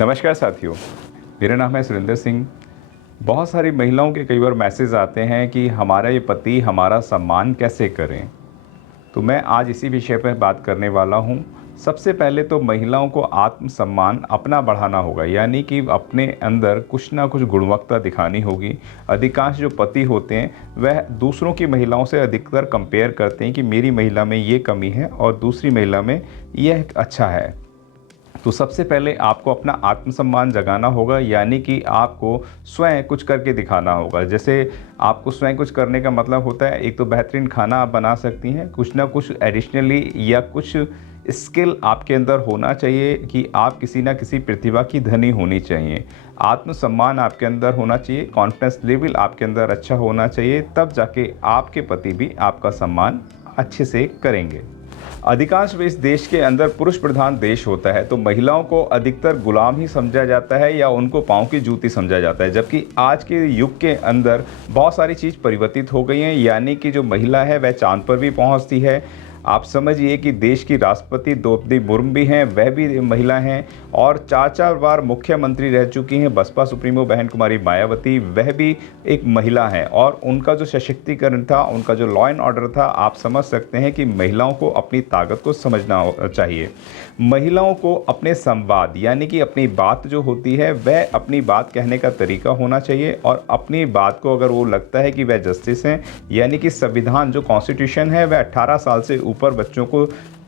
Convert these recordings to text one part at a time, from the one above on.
नमस्कार साथियों, मेरा नाम है सुरेंद्र सिंह। बहुत सारी महिलाओं के कई बार मैसेज आते हैं कि हमारा ये पति हमारा सम्मान कैसे करें। तो मैं आज इसी विषय पर बात करने वाला हूँ। सबसे पहले तो महिलाओं को आत्मसम्मान अपना बढ़ाना होगा, यानी कि अपने अंदर कुछ ना कुछ गुणवत्ता दिखानी होगी। अधिकांश जो पति होते हैं वह दूसरों की महिलाओं से अधिकतर कंपेयर करते हैं कि मेरी महिला में ये कमी है और दूसरी महिला में यह अच्छा है। तो सबसे पहले आपको अपना आत्मसम्मान जगाना होगा, यानी कि आपको स्वयं कुछ करके दिखाना होगा। जैसे आपको स्वयं कुछ करने का मतलब होता है, एक तो बेहतरीन खाना आप बना सकती हैं, कुछ ना कुछ एडिशनली या कुछ स्किल आपके अंदर होना चाहिए कि आप किसी ना किसी प्रतिभा की धनी होनी चाहिए। आत्मसम्मान आपके अंदर होना चाहिए, कॉन्फिडेंस लेवल आपके अंदर अच्छा होना चाहिए, तब जाके आपके पति भी आपका सम्मान अच्छे से करेंगे। अधिकांश इस देश के अंदर पुरुष प्रधान देश होता है, तो महिलाओं को अधिकतर गुलाम ही समझा जाता है या उनको पाँव की जूती समझा जाता है। जबकि आज के युग के अंदर बहुत सारी चीज़ परिवर्तित हो गई हैं, यानी कि जो महिला है वह चांद पर भी पहुंचती है। आप समझिए कि देश की राष्ट्रपति द्रौपदी मुर्मू भी हैं, वह भी महिला हैं, और 4 बार मुख्यमंत्री रह चुकी हैं। बसपा सुप्रीमो बहन कुमारी मायावती, वह भी एक महिला हैं, और उनका जो सशक्तिकरण था, उनका जो लॉ एंड ऑर्डर था, आप समझ सकते हैं कि महिलाओं को अपनी ताकत को समझना चाहिए। महिलाओं को अपने संवाद, यानी कि अपनी बात जो होती है वह अपनी बात कहने का तरीका होना चाहिए, और अपनी बात को अगर वो लगता है कि वह जस्टिस हैं, यानी कि संविधान जो कॉन्स्टिट्यूशन है वह 18 साल से ऊपर बच्चों को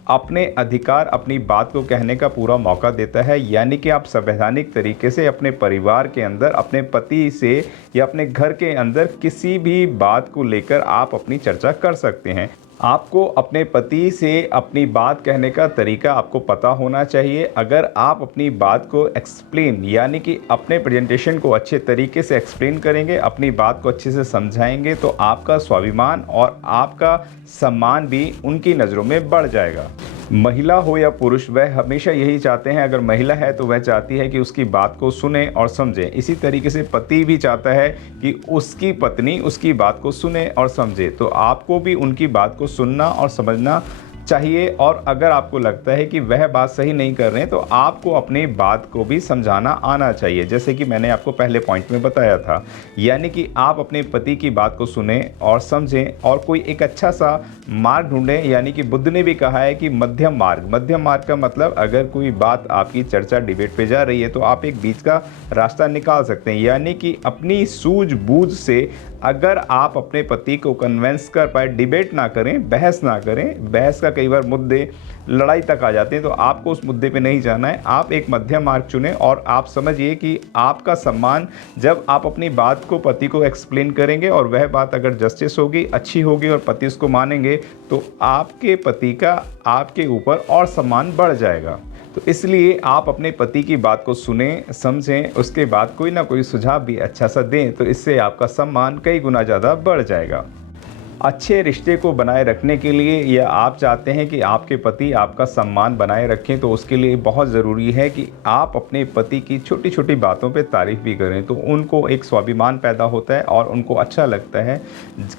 अपने अधिकार, अपनी बात को कहने का पूरा मौका देता है। यानी कि आप संवैधानिक तरीके से अपने परिवार के अंदर, अपने पति से या अपने घर के अंदर किसी भी बात को लेकर आप अपनी चर्चा कर सकते हैं। आपको अपने पति से अपनी बात कहने का तरीका आपको पता होना चाहिए। अगर आप अपनी बात को एक्सप्लेन, यानी कि अपने प्रेजेंटेशन को अच्छे तरीके से एक्सप्लेन करेंगे, अपनी बात को अच्छे से समझाएंगे, तो आपका स्वाभिमान और आपका सम्मान भी उनकी नज़रों में बढ़ जाएगा। महिला हो या पुरुष, वह हमेशा यही चाहते हैं, अगर महिला है तो वह चाहती है कि उसकी बात को सुने और समझे। इसी तरीके से पति भी चाहता है कि उसकी पत्नी उसकी बात को सुने और समझे। तो आपको भी उनकी बात को सुनना और समझना चाहिए, और अगर आपको लगता है कि वह बात सही नहीं कर रहे हैं तो आपको अपनी बात को भी समझाना आना चाहिए, जैसे कि मैंने आपको पहले पॉइंट में बताया था। यानी कि आप अपने पति की बात को सुने और समझें, और कोई एक अच्छा सा मार्ग ढूंढें। यानी कि बुद्ध ने भी कहा है कि मध्यम मार्ग। मध्यम मार्ग का मतलब, अगर कोई बात आपकी चर्चा डिबेट पे जा रही है तो आप एक बीच का रास्ता निकाल सकते हैं। यानी कि अपनी सूझबूझ से अगर आप अपने पति को कन्विंस कर पाए, डिबेट ना करें, बहस ना करें, बहस का कई बार मुद्दे लड़ाई तक आ जाते हैं, तो आपको उस मुद्दे पे नहीं जाना है। आप एक मध्यम मार्ग चुनें, और आप समझिए कि आपका सम्मान, जब आप अपनी बात को पति को एक्सप्लेन करेंगे और वह बात अगर जस्टिस होगी, अच्छी होगी और पति उसको मानेंगे, तो आपके पति का आपके ऊपर और सम्मान बढ़ जाएगा। तो इसलिए आप अपने पति की बात को सुने, समझें, उसके बाद कोई ना कोई सुझाव भी अच्छा सा दें, तो इससे आपका सम्मान कई गुना ज़्यादा बढ़ जाएगा। अच्छे रिश्ते को बनाए रखने के लिए, या आप चाहते हैं कि आपके पति आपका सम्मान बनाए रखें, तो उसके लिए बहुत ज़रूरी है कि आप अपने पति की छोटी छोटी बातों पे तारीफ़ भी करें, तो उनको एक स्वाभिमान पैदा होता है और उनको अच्छा लगता है।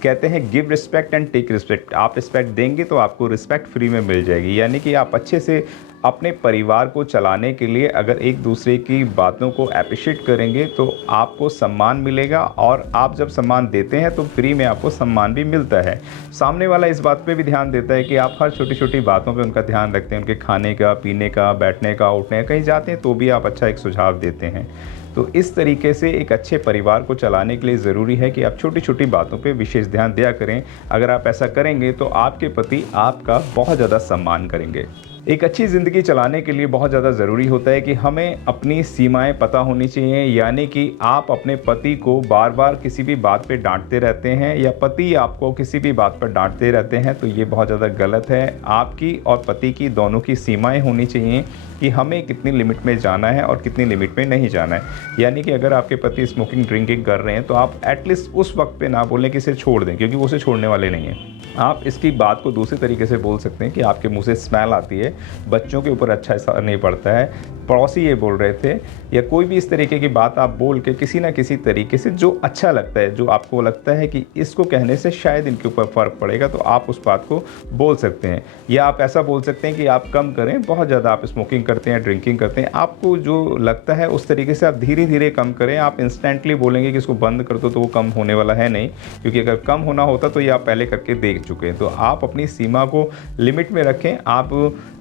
कहते हैं give respect and take respect. आप रिस्पेक्ट देंगे तो आपको रिस्पेक्ट फ्री में मिल जाएगी। यानी कि आप अच्छे से अपने परिवार को चलाने के लिए अगर एक दूसरे की बातों को अप्रिशिएट करेंगे तो आपको सम्मान मिलेगा, और आप जब सम्मान देते हैं तो फ्री में आपको सम्मान भी मिलता है। सामने वाला इस बात पे भी ध्यान देता है कि आप हर छोटी छोटी बातों पे उनका ध्यान रखते हैं, उनके खाने का, पीने का, बैठने का, उठने का, कहीं जाते हैं तो भी आप अच्छा एक सुझाव देते हैं। तो इस तरीके से एक अच्छे परिवार को चलाने के लिए ज़रूरी है कि आप छोटी छोटी बातों पे विशेष ध्यान दिया करें। अगर आप ऐसा करेंगे तो आपके पति आपका बहुत ज़्यादा सम्मान करेंगे। एक अच्छी ज़िंदगी चलाने के लिए बहुत ज़्यादा ज़रूरी होता है कि हमें अपनी सीमाएं पता होनी चाहिए। यानी कि आप अपने पति को बार बार किसी भी बात पे डांटते रहते हैं, या पति आपको किसी भी बात पर डांटते रहते हैं, तो ये बहुत ज़्यादा गलत है। आपकी और पति की दोनों की सीमाएं होनी चाहिए कि हमें कितनी लिमिट में जाना है और कितनी लिमिट में नहीं जाना है। यानी कि अगर आपके पति स्मोकिंग ड्रिंकिंग कर रहे हैं तो आप एटलीस्ट उस वक्त पे ना बोलें कि इसे छोड़ दें, क्योंकि वो उसे छोड़ने वाले नहीं हैं। आप इसकी बात को दूसरे तरीके से बोल सकते हैं कि आपके मुंह से स्मेल आती है, बच्चों के ऊपर अच्छा असर नहीं पड़ता है, पड़ोसी ये बोल रहे थे, या कोई भी इस तरीके की बात आप बोल के किसी ना किसी तरीके से जो अच्छा लगता है, जो आपको लगता है कि इसको कहने से शायद इनके ऊपर फ़र्क पड़ेगा, तो आप उस बात को बोल सकते हैं। या आप ऐसा बोल सकते हैं कि आप कम करें, बहुत ज़्यादा आप स्मोकिंग करते हैं, ड्रिंकिंग करते हैं, आपको जो लगता है उस तरीके से आप धीरे धीरे कम करें। आप इंस्टेंटली बोलेंगे कि इसको बंद कर दो तो वो कम होने वाला है नहीं, क्योंकि अगर कम होना होता तो ये आप पहले करके देख चुके हैं। तो आप अपनी सीमा को लिमिट में रखें, आप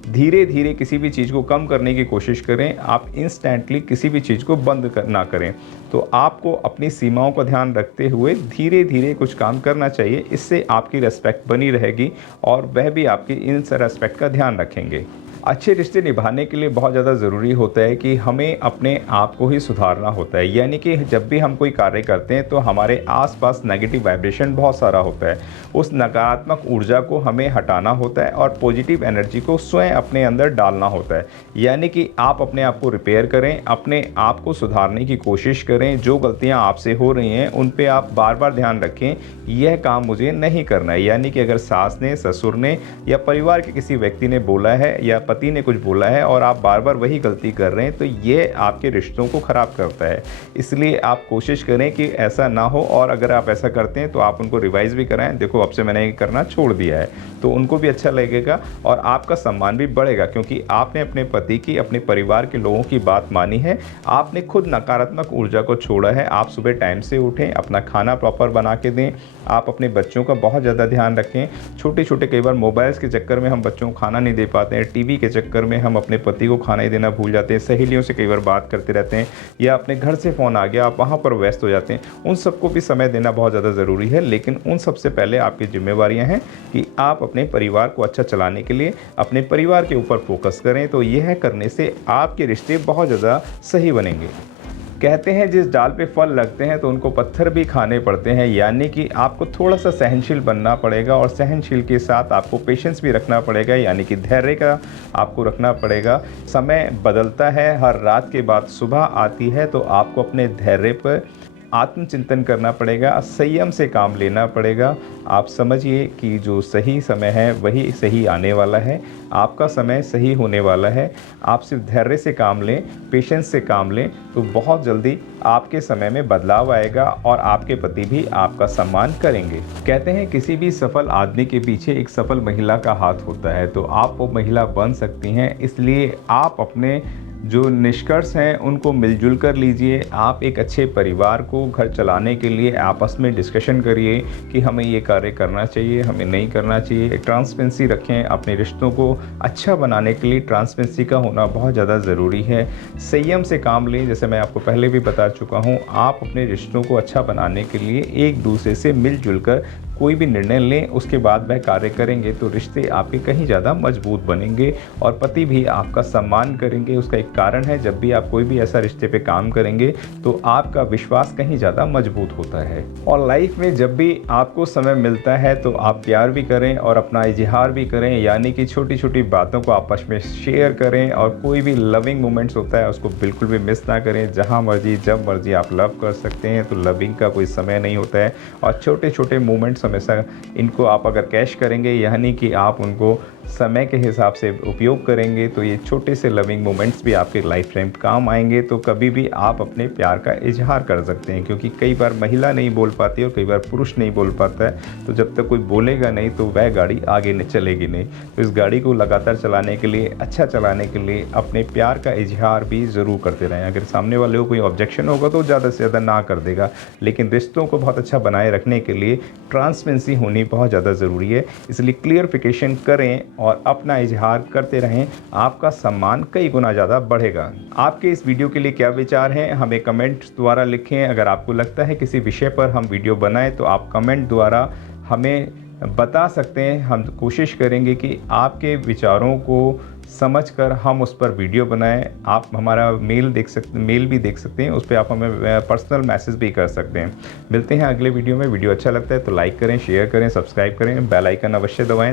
धीरे धीरे किसी भी चीज़ को कम करने की कोशिश करें, आप इंस्टेंटली किसी भी चीज़ को बंद ना करें। तो आपको अपनी सीमाओं का ध्यान रखते हुए धीरे धीरे कुछ काम करना चाहिए, इससे आपकी रिस्पेक्ट बनी रहेगी और वह भी आपकी इन रिस्पेक्ट का ध्यान रखेंगे। अच्छे रिश्ते निभाने के लिए बहुत ज़्यादा ज़रूरी होता है कि हमें अपने आप को ही सुधारना होता है। यानी कि जब भी हम कोई कार्य करते हैं तो हमारे आसपास नेगेटिव वाइब्रेशन बहुत सारा होता है, उस नकारात्मक ऊर्जा को हमें हटाना होता है और पॉजिटिव एनर्जी को स्वयं अपने अंदर डालना होता है। यानी कि आप अपने आप को रिपेयर करें, अपने आप को सुधारने की कोशिश करें, जो गलतियाँ आपसे हो रही हैं उन पर आप बार बार ध्यान रखें, यह काम मुझे नहीं करना है। यानी कि अगर सास ने, ससुर ने या परिवार के किसी व्यक्ति ने बोला है या पति ने कुछ बोला है और आप बार बार वही गलती कर रहे हैं, तो ये आपके रिश्तों को ख़राब करता है। इसलिए आप कोशिश करें कि ऐसा ना हो, और अगर आप ऐसा करते हैं तो आप उनको रिवाइज़ भी कराएं, देखो अब से मैंने ये करना छोड़ दिया है, तो उनको भी अच्छा लगेगा और आपका सम्मान भी बढ़ेगा, क्योंकि आपने अपने पति की, अपने परिवार के लोगों की बात मानी है, आपने खुद नकारात्मक ऊर्जा को छोड़ा है। आप सुबह टाइम से उठें, अपना खाना प्रॉपर बना के दें, आप अपने बच्चों का बहुत ज़्यादा ध्यान रखें। छोटे छोटे कई बार मोबाइल्स के चक्कर में हम बच्चों को खाना नहीं दे पाते हैं, टीवी के चक्कर में हम अपने पति को खाना ही देना भूल जाते हैं, सहेलियों से कई बार बात करते रहते हैं, या अपने घर से फ़ोन आ गया आप वहाँ पर व्यस्त हो जाते हैं। उन सबको भी समय देना बहुत ज़्यादा ज़रूरी है, लेकिन उन सबसे पहले आपकी जिम्मेवारियाँ हैं कि आप अपने परिवार को अच्छा चलाने के लिए अपने परिवार के ऊपर फोकस करें। तो यह करने से आपके रिश्ते बहुत ज़्यादा सही बनेंगे। कहते हैं जिस डाल पे फल लगते हैं तो उनको पत्थर भी खाने पड़ते हैं। यानी कि आपको थोड़ा सा सहनशील बनना पड़ेगा, और सहनशील के साथ आपको पेशेंस भी रखना पड़ेगा, यानी कि धैर्य का आपको रखना पड़ेगा। समय बदलता है, हर रात के बाद सुबह आती है, तो आपको अपने धैर्य पर आत्मचिंतन करना पड़ेगा, संयम से काम लेना पड़ेगा। आप समझिए कि जो सही समय है वही सही आने वाला है, आपका समय सही होने वाला है। आप सिर्फ धैर्य से काम लें, पेशेंस से काम लें, तो बहुत जल्दी आपके समय में बदलाव आएगा और आपके पति भी आपका सम्मान करेंगे। कहते हैं किसी भी सफल आदमी के पीछे एक सफल महिला का हाथ होता है, तो आप वो महिला बन सकती हैं। इसलिए आप अपने जो निष्कर्ष हैं उनको मिलजुल कर लीजिए। आप एक अच्छे परिवार को घर चलाने के लिए आपस में डिस्कशन करिए कि हमें ये कार्य करना चाहिए, हमें नहीं करना चाहिए। ट्रांसपेरेंसी रखें, अपने रिश्तों को अच्छा बनाने के लिए ट्रांसपेरेंसी का होना बहुत ज़्यादा ज़रूरी है। संयम से काम लें, जैसे मैं आपको पहले भी बता चुका हूँ। आप अपने रिश्तों को अच्छा बनाने के लिए एक दूसरे से मिलजुल कर कोई भी निर्णय लें, उसके बाद वह कार्य करेंगे तो रिश्ते आपके कहीं ज़्यादा मजबूत बनेंगे और पति भी आपका सम्मान करेंगे। उसका एक कारण है, जब भी आप कोई भी ऐसा रिश्ते पे काम करेंगे तो आपका विश्वास कहीं ज़्यादा मजबूत होता है। और लाइफ में जब भी आपको समय मिलता है तो आप प्यार भी करें और अपना इजहार भी करें, यानी कि छोटी छोटी बातों को आपस में शेयर करें, और कोई भी लविंग मोमेंट्स होता है उसको बिल्कुल भी मिस ना करें। जहाँ मर्जी जब मर्जी आप लव कर सकते हैं, तो लविंग का कोई समय नहीं होता है। और छोटे छोटे मोमेंट्स हमेशा इनको आप अगर कैश करेंगे, यानी कि आप उनको समय के हिसाब से उपयोग करेंगे, तो ये छोटे से लविंग मोमेंट्स भी आपके लाइफ टाइम काम आएंगे। तो कभी भी आप अपने प्यार का इजहार कर सकते हैं, क्योंकि कई बार महिला नहीं बोल पाती और कई बार पुरुष नहीं बोल पाता है। तो जब तक कोई बोलेगा नहीं तो वह गाड़ी आगे नहीं चलेगी नहीं। तो इस गाड़ी को लगातार चलाने के लिए, अच्छा चलाने के लिए अपने प्यार का इजहार भी ज़रूर करते रहें। अगर सामने वाले को कोई ऑब्जेक्शन होगा तो ज़्यादा से ज़्यादा ना कर देगा, लेकिन रिश्तों को बहुत अच्छा बनाए रखने के लिए ट्रांसपेरेंसी होनी बहुत ज़्यादा ज़रूरी है। इसलिए क्लियरफिकेशन करें और अपना इजहार करते रहें, आपका सम्मान कई गुना ज़्यादा बढ़ेगा। आपके इस वीडियो के लिए क्या विचार हैं, हमें कमेंट द्वारा लिखें। अगर आपको लगता है किसी विषय पर हम वीडियो बनाएं तो आप कमेंट द्वारा हमें बता सकते हैं। हम कोशिश करेंगे कि आपके विचारों को समझकर हम उस पर वीडियो बनाएं। आप हमारा मेल भी देख सकते हैं, उस पर आप हमें पर्सनल मैसेज भी कर सकते हैं। मिलते हैं अगले वीडियो में। वीडियो अच्छा लगता है तो लाइक करें, शेयर करें, सब्सक्राइब करें, बेल आइकन अवश्य दबाएं।